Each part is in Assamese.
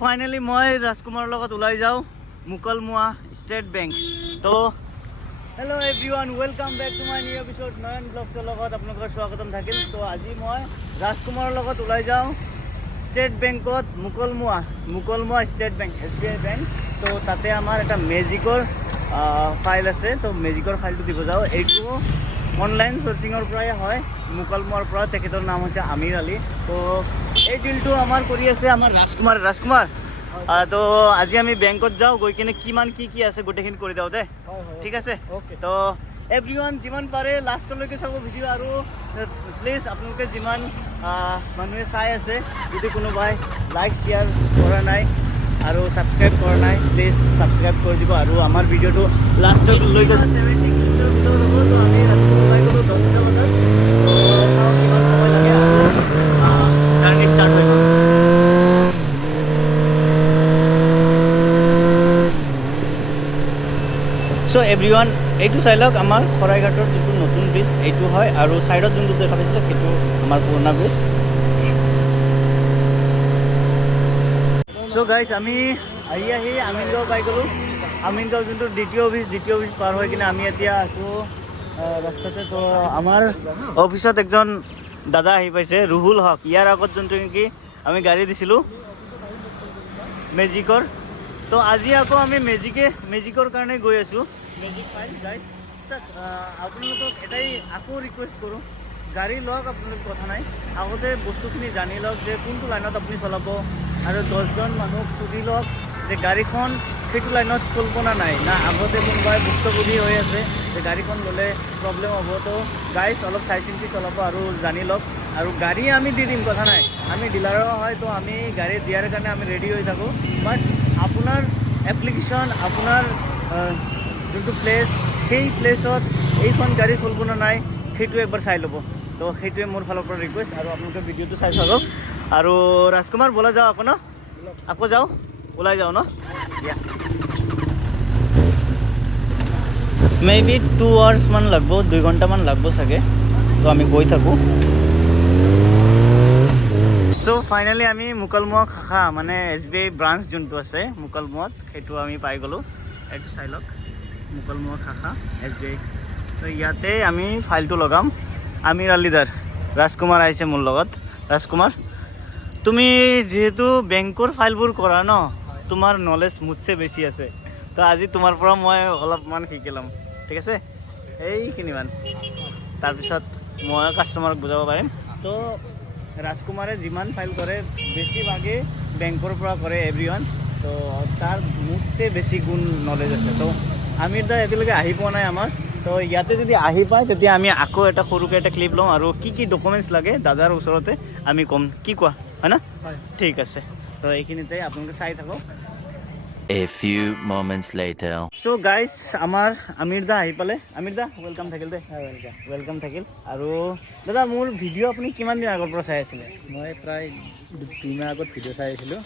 ফাইনেলি মই ৰাজকুমাৰৰ লগত ওলাই যাওঁ মুকলমুৱা ষ্টেট বেংক। তো hello' everyone, welcome back to my new episode Nayan ব্লগছৰ লগত আপোনালোকৰ স্বাগতম থাকিল। তো আজি মই ৰাজকুমাৰৰ লগত ওলাই যাওঁ ষ্টেট বেংকত মুকলমুৱা ষ্টেট বেংক SBI বেংক। তো তাতে আমাৰ এটা মেজিকৰ ফাইল আছে, তো মেজিকৰ ফাইলটো দিব যাওঁ। এইটো অনলাইন চ'ৰ্চিঙৰ পৰাই হয়, মুকলমুৱাৰ পৰা। তেখেতৰ নাম হৈছে আমিৰ আলী। তো এই ডিলটো আমাৰ কৰি আছে আমাৰ ৰাজকুমাৰ। তো আজি আমি বেংকত যাওঁ, গৈ কিনে কিমান কি আছে গোটেইখিনি কৰি দিওঁ দে, ঠিক আছে? তো এভৰিৱান যিমান পাৰে লাষ্টলৈকে চাব ভিডিঅ', আৰু প্লিজ আপোনালোকে যিমান মানুহে চাই আছে, যদি কোনোবাই লাইক শ্বেয়াৰ কৰা নাই আৰু ছাবস্ক্ৰাইব কৰা নাই, প্লিজ ছাবস্ক্ৰাইব কৰি দিব। আৰু আমাৰ ভিডিঅ'টো লাষ্টলৈকে 70 কিলোমিটাৰ ভিতৰত হ'ব। তো আমি ৰাতিপুৱা ওলাই গ'লোঁ 10টা বজাত। তো চাওঁ কিমান সময় লাগে আৰু জাৰ্ণি ষ্টাৰ্ট হৈ গ'ল। চ' এভৰিৱান, এইটো চাই লওক, আমাৰ শৰাইঘাটৰ যিটো নতুন ব্ৰিজ এইটো হয়, আৰু ছাইডত যোনটো দেখা পাইছিলে সেইটো আমাৰ পুৰণা ব্ৰিজ। চ' গাইজ, আমি আহি আমিনগাঁও পাই গ'লোঁ। আমিনগাঁও যোনটো দ্বিতীয় ব্ৰিজ পাৰ হৈ কিনে আমি এতিয়া আছোঁ ৰাস্তাতে। তো আমাৰ অফিচত একজন দাদা আহি পাইছে, ৰুহুল হক। ইয়াৰ আগত যোনটো নেকি আমি গাড়ী দিছিলোঁ মেজিকৰ, তো আজি আকৌ আমি মেজিকৰ কাৰণে গৈ আছোঁ। মেজিক ফাইল গাইজ, আপোনালোকক এটাই আকৌ ৰিকুৱেষ্ট কৰোঁ, গাড়ী লওক, আপোনালোক কথা নাই, আগতে বস্তুখিনি জানি লওক যে কোনটো লাইনত আপুনি চলাব, আৰু 10জন মানুহক সুধি লওক যে গাড়ীখন সেইটো লাইনত চলিব না নাই, না আগতে কোনোবাই ভুক্তভোগী হৈ আছে যে গাড়ীখন ল'লে প্ৰব্লেম হ'ব। তো গাইজ অলপ চাই চিন্তি চলাব আৰু জানি লওক। আৰু গাড়ী আমি দি দিম, কথা নাই, আমি ডিলাৰৰ হয়, তো আমি গাড়ী দিয়াৰ কাৰণে আমি ৰেডি হৈ থাকোঁ। বাট আপোনাৰ এপ্লিকেশ্যন, আপোনাৰ যোনটো প্লেচ, সেই প্লেচত এইখন গাড়ী চলিব না নাই সেইটো একবাৰ চাই ল'ব। তো সেইটোৱে মোৰ ফালৰ পৰা ৰিকুৱেষ্ট, আৰু আপোনালোকে ভিডিঅ'টো চাই থাকক। আৰু ৰাজকুমাৰ ব'লা যাওঁ আকৌ যাওঁ, ওলাই যাওঁ ন? মেবি 2 আৱাৰ্ছ মান লাগব, 2 ঘণ্টামান লাগব চাগে। তো আমি গৈ থাকোঁ। চ' ফাইনেলি আমি মুকলমুৱা শাখা, মানে SBI ব্ৰাঞ্চ যোনটো আছে মুকলমুৱাত, সেইটো আমি পাই গ'লোঁ। এইটো চাই লওক, মুকলমুৱা শাখা SBI। তো ইয়াতে আমি ফাইলটো লগাম। আমিৰ আলীদাৰ ৰাজকুমাৰ আহিছে মোৰ লগত। ৰাজকুমাৰ, তুমি যিহেতু বেংকৰ ফাইলবোৰ কৰা ন, তোমাৰ নলেজ মোতছে বেছি আছে। তো আজি তোমাৰ পৰা মই অলপমান শিকি ল'ম, ঠিক আছে? এইখিনিমান, তাৰপিছত মই কাষ্টমাৰক বুজাব পাৰিম। তো ৰাজকুমাৰে যিমান ফাইল কৰে বেছিভাগেই বেংকৰ পৰা কৰে এভৰিৱান। তো তাৰ মোতছে বেছি গুণ নলেজ আছে। তো আমিৰ দা এতিয়ালৈকে আহি পোৱা নাই আমাৰ। তো ইয়াতে যদি আহি পায় তেতিয়া আমি আকৌ এটা সৰুকৈ এটা ক্লিপ লওঁ, আৰু কি ডকুমেণ্টছ লাগে দাদাৰ ওচৰতে আমি ক'ম। কি কোৱা, হয় না? ঠিক আছে। তো এইখিনিতে আপোনালোকে চাই থাকক। A few moments later. So' guys, আমাৰ আমিৰ দা আহি পালে। আমিৰ দা ৱেলকাম থাকিল দে। ৱেলকাম থাকিল। আৰু দাদা, মোৰ ভিডিঅ' আপুনি কিমান দিন আগৰ পৰা চাই আছিলে? মই প্ৰায় 2 মাহ আগত ভিডিঅ'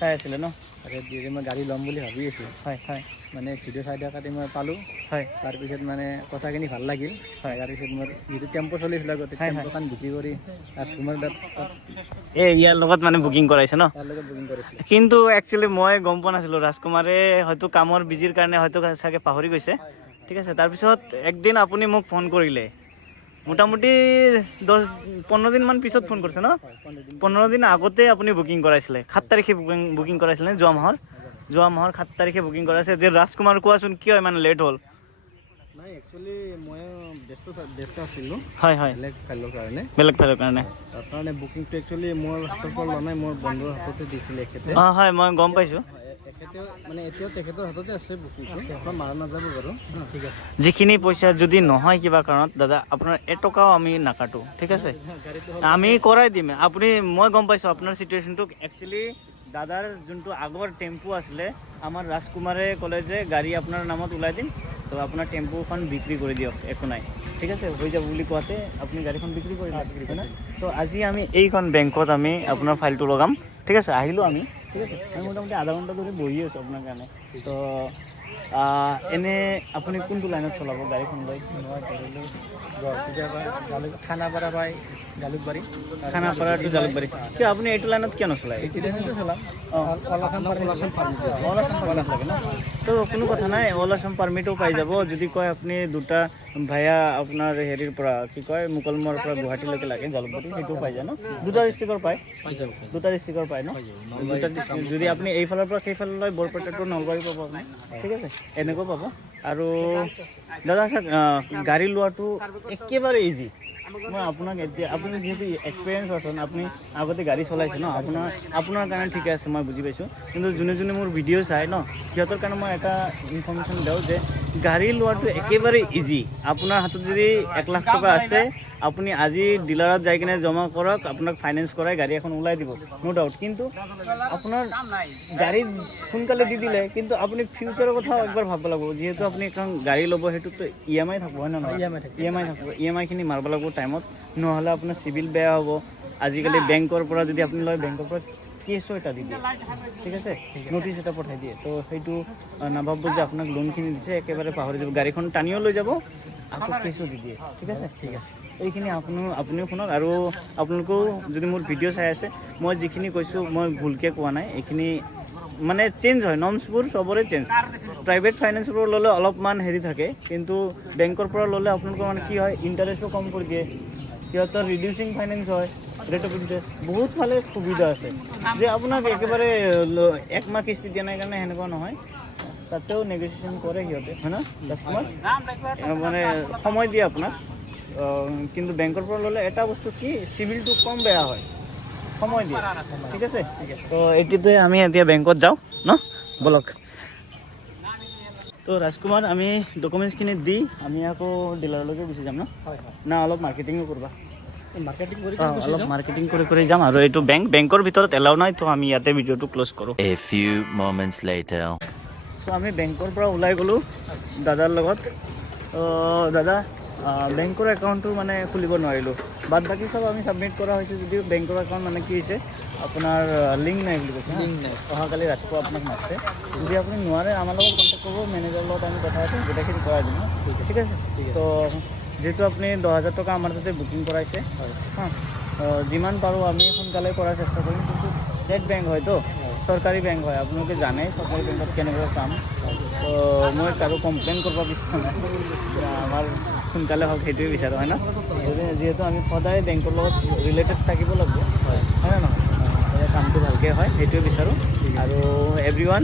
চাই আছিলে ন। তাতে মই গাড়ী ল'ম বুলি ভাবি আছোঁ। হয়। মানে ভিডিঅ' চাই থকাতে মই পালোঁ। হয়। তাৰপিছত মানে কথাখিনি ভাল লাগিল। তাৰপিছত মোৰ যিটো টেম্পো চলিছিল আগতে, টেম্পোখন বিক্ৰী কৰি ৰাজকুমাৰ তাত ইয়াৰ লগত মানে বুকিং কৰাইছে ন? তাৰ লগত বুকিং কৰিছিলোঁ। কিন্তু একচুৱেলি মই গম পোৱা নাছিলোঁ। ৰাজকুমাৰে হয়তো কামৰ বিজিৰ কাৰণে হয়তো চাগে পাহৰি গৈছে, ঠিক আছে? তাৰপিছত একদিন আপুনি মোক ফোন কৰিলে, মোটামুটি 10-15 দিনমান পিছত ফোন কৰিছে ন? 15 দিন আগতে আপুনি বুকিং কৰাইছিলে। 7 তাৰিখে বুকিং কৰাইছিলে, যোৱা মাহৰ 7 তাৰিখে বুকিং কৰাইছে। যে ৰাজকুমাৰ, কোৱাচোন কিয় ইমান লেট হ'ল? নাই, একচুৱেলি মই ব্যস্ত আছিলোঁ। হয়। বেলেগ ফাইলৰ কাৰণে তাৰ কাৰণে বুকিংটো একচুৱেলি মোৰ হাতৰ পৰা লোৱা নাই, মোৰ বন্ধুৰ হাততে দিছিলে এখেতে। হয়, মই গম পাইছোঁ। এখেতে মানে এতিয়াও তেখেতৰ হাততে আছে বুকিংটো, এখন মাৰা নাযাব বাৰু। ঠিক আছে। যিখিনি পইচা যদি নহয় কিবা কাৰণত, দাদা আপোনাৰ এটকাও আমি নাকাটো, ঠিক আছে? আমি কৰাই দিম। মই গম পাইছোঁ আপোনাৰ চিটুৱেশ্যনটো। একচুৱেলি দাদাৰ যোনটো আগৰ টেম্পু আছিলে, আমাৰ ৰাজকুমাৰে ক'লে যে গাড়ী আপোনাৰ নামত ওলাই দিম, তো আপোনাৰ টেম্পুখন বিক্ৰী কৰি দিয়ক, একো নাই, ঠিক আছে, হৈ যাব বুলি কোৱাতে আপুনি গাড়ীখন বিক্ৰী কৰি দিলে না? তো আজি আমি এইখন বেংকত আমি আপোনাৰ ফাইলটো লগাম, ঠিক আছে? আহিলোঁ আমি, ঠিক আছে? আমি মোটামুটি আধা ঘণ্টা ধৰি বহি আছোঁ আপোনাৰ কাৰণে। তো এনে আপুনি কোনটো লাইনত চলাব গাড়ীখন লৈ? মই ধৰিলোঁ গুৱাহাটীৰ পৰা খানাপাৰা পাই জালুকবাৰী খানাপাৰা টু জালুকবাৰী। কিয় আপুনি এইটো লাইনত কিয় নচলায়? এইটো লাইনতে চলাম। অঁ অলাখাম অল আছাম লাগে ন? তো কোনো কথা নাই, অল আছাম পাৰ্মিটো পাই যাব। যদি কয় আপুনি দুটা ভায়া আপোনাৰ হেৰিৰ পৰা কি কয় মুকলমুৱাৰ পৰা গুৱাহাটীলৈকে লাগে জালুকবাৰী, সেইটোও পাই যায় ন? দুটা ডিষ্ট্ৰিক্টৰ পায়, দুটা ডিষ্ট্ৰিক্টৰ পায় ন? দুটা যদি আপুনি এইফালৰ পৰা সেইফাললৈ বৰপেটা টু নলবাৰী পাব আপুনি, ঠিক আছে, এনেকৈ পাব। আৰু দাদা চাওক, গাড়ী লোৱাটো একেবাৰে ইজি। মই আপোনাক এতিয়া আপুনি যিহেতু এক্সপিৰিয়েঞ্চ পাৰ্চন, আপুনি আগতে গাড়ী চলাইছে ন, আপোনাৰ কাৰণে ঠিকে আছে, মই বুজি পাইছোঁ। কিন্তু যোনে যোনে মোৰ ভিডিঅ' চাই ন, সিহঁতৰ কাৰণে মই এটা ইনফৰ্মেশ্যন দিওঁ যে গাড়ী লোৱাটো একেবাৰে ইজি। আপোনাৰ হাতত যদি 1 লাখ টকা আছে, আপুনি আজি ডিলাৰত যাই কিনে জমা কৰক, আপোনাক ফাইনেন্স কৰাই গাড়ী এখন ওলাই দিব, ন' ডাউট। কিন্তু আপোনাৰ গাড়ী সোনকালে দি দিলে, কিন্তু আপুনি ফিউচাৰৰ কথাও একবাৰ ভাবিব লাগিব। যিহেতু আপুনি এখন গাড়ী ল'ব, সেইটোতো EMI থাকিব, হয় নে নহয়? EMI থাকিব, EMIখিনি মাৰিব লাগিব টাইমত, নহ'লে আপোনাৰ চিভিল বেয়া হ'ব। আজিকালি বেংকৰ পৰা যদি আপুনি লয়, বেংকৰ পৰা কেছো এটা দি দিয়ে, ঠিক আছে, নটিচ এটা পঠাই দিয়ে। তো সেইটো নাভাবিব যে আপোনাক লোনখিনি দিছে, একেবাৰে পাহৰি যাব, গাড়ীখন টানিও লৈ যাব, আকৌ কেছো দি দিয়ে, ঠিক আছে। এইখিনি আপুনিও শুনক। আৰু আপোনালোকেও যদি মোৰ ভিডিঅ' চাই আছে, মই যিখিনি কৈছোঁ মই ভুলকৈ কোৱা নাই, এইখিনি মানে চেঞ্জ হয়, নৰ্মছবোৰ চবৰে চেঞ্জ। প্ৰাইভেট ফাইনেন্সৰ পৰা ল'লে অলপমান হেৰি থাকে, কিন্তু বেংকৰ পৰা ল'লে আপোনালোকৰ মানে কি হয়, ইণ্টাৰেষ্টো কম কৰি দিয়ে, সিহঁতৰ ৰিডিউচিং ফাইনেন্স হয়, ৰেট অফ ইণ্টাৰেষ্ট, বহুত ফালে সুবিধা আছে। যে আপোনাক একেবাৰে 1 মাহ কিস্তি দিয়া নাই কাৰণে সেনেকুৱা নহয়, তাতেও নেগচিয়েশ্যন কৰে সিহঁতে, হয় ন কাষ্টমাৰ, মানে সময় দিয়ে আপোনাক। কিন্তু বেংকৰ পৰা ল'লে এটা বস্তু কি, চিভিলটো কম বেয়া হয়, সময় দিয়ে, ঠিক আছে। তো এইটোতে আমি এতিয়া বেংকত যাওঁ ন, বলক। তো ৰাজকুমাৰ, আমি ডকুমেণ্টছখিনি দি আমি আকৌ ডিলাৰলৈকে গুচি যাম ন? না অলপ মাৰ্কেটিঙো কৰিবা? অলপ মাৰ্কেটিং কৰি যাম। আৰু এইটো বেংকৰ ভিতৰত এলাও নাই, তো আমি ইয়াতে ভিডিঅ'টো ক্ল'জ কৰোঁ। A few moments later. চ' আমি বেংকৰ পৰা ওলাই গ'লোঁ দাদাৰ লগত। দাদা, বেংকৰ একাউণ্টটো মানে খুলিব নোৱাৰিলোঁ, বাদ বাকী চব আমি ছাবমিট কৰা হৈছে, যদিও বেংকৰ একাউণ্ট মানে কি হৈছে আপোনাৰ লিংক নাই বুলি কৈছে। লিংক নাই, অহাকালি ৰাতিপুৱা আপোনাক মাতিছে। যদি আপুনি নোৱাৰে, আমাৰ লগত কণ্টেক্ট কৰিব, মেনেজাৰৰ লগত আমি কথা পাতি গোটেইখিনি কৰাই দিম ন, ঠিক আছে। তো যিহেতু আপুনি 10,000 টকা আমাৰ তাতে বুকিং কৰাইছে, হাঁ, যিমান পাৰোঁ আমি সোনকালে কৰাৰ চেষ্টা কৰিম। কিন্তু ষ্টেট বেংক হয়তো, চৰকাৰী বেংক হয়, আপোনালোকে জানে চৰকাৰী বেংকত কেনেকুৱা কাম। তো মই কাৰো কমপ্লেইন কৰিব বিচৰা নাই, আমাৰ সোনকালে হওক সেইটোৱে বিচাৰোঁ, হয় ন? যিহেতু আমি সদায় বেংকৰ লগত ৰিলেটেড থাকিব লাগিব, হয় নে নহয়? কামটো ভালকৈ হয়, সেইটোৱে বিচাৰোঁ। আৰু এভৰিৱান,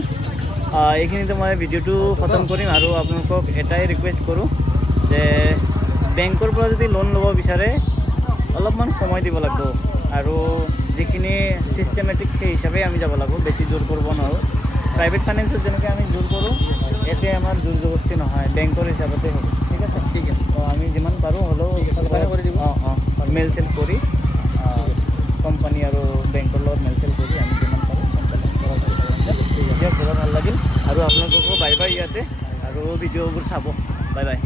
এইখিনিতে মই ভিডিঅ'টো খতম কৰিম। আৰু আপোনালোকক এটাই ৰিকুৱেষ্ট কৰোঁ যে বেংকৰ পৰা যদি লোন ল'ব বিচাৰে, অলপমান সময় দিব লাগিব। আৰু যিখিনি চিষ্টেমেটিক সেই হিচাপে আমি যাব লাগিব, বেছি জোৰ কৰিব নোৱাৰোঁ। প্ৰাইভেট ফাইনেন্সত যেনেকৈ আমি জোৰ কৰোঁ, ইয়াতে আমাৰ জোৰ জবস্তি নহয়, বেংকৰ হিচাপতে হ'ব, ঠিক আছে। তো আমি যিমান পাৰোঁ হ'লেও মেল চেল কৰি কোম্পানী আৰু বেংকৰ লগত মেল চেল কৰি আমি যিমান পাৰোঁ সোনকালে দিয়ক। ভাল লাগিল, আৰু আপোনালোককো বাই বাই ইয়াতে, আৰু ভিডিঅ'বোৰ চাব, বাই বাই।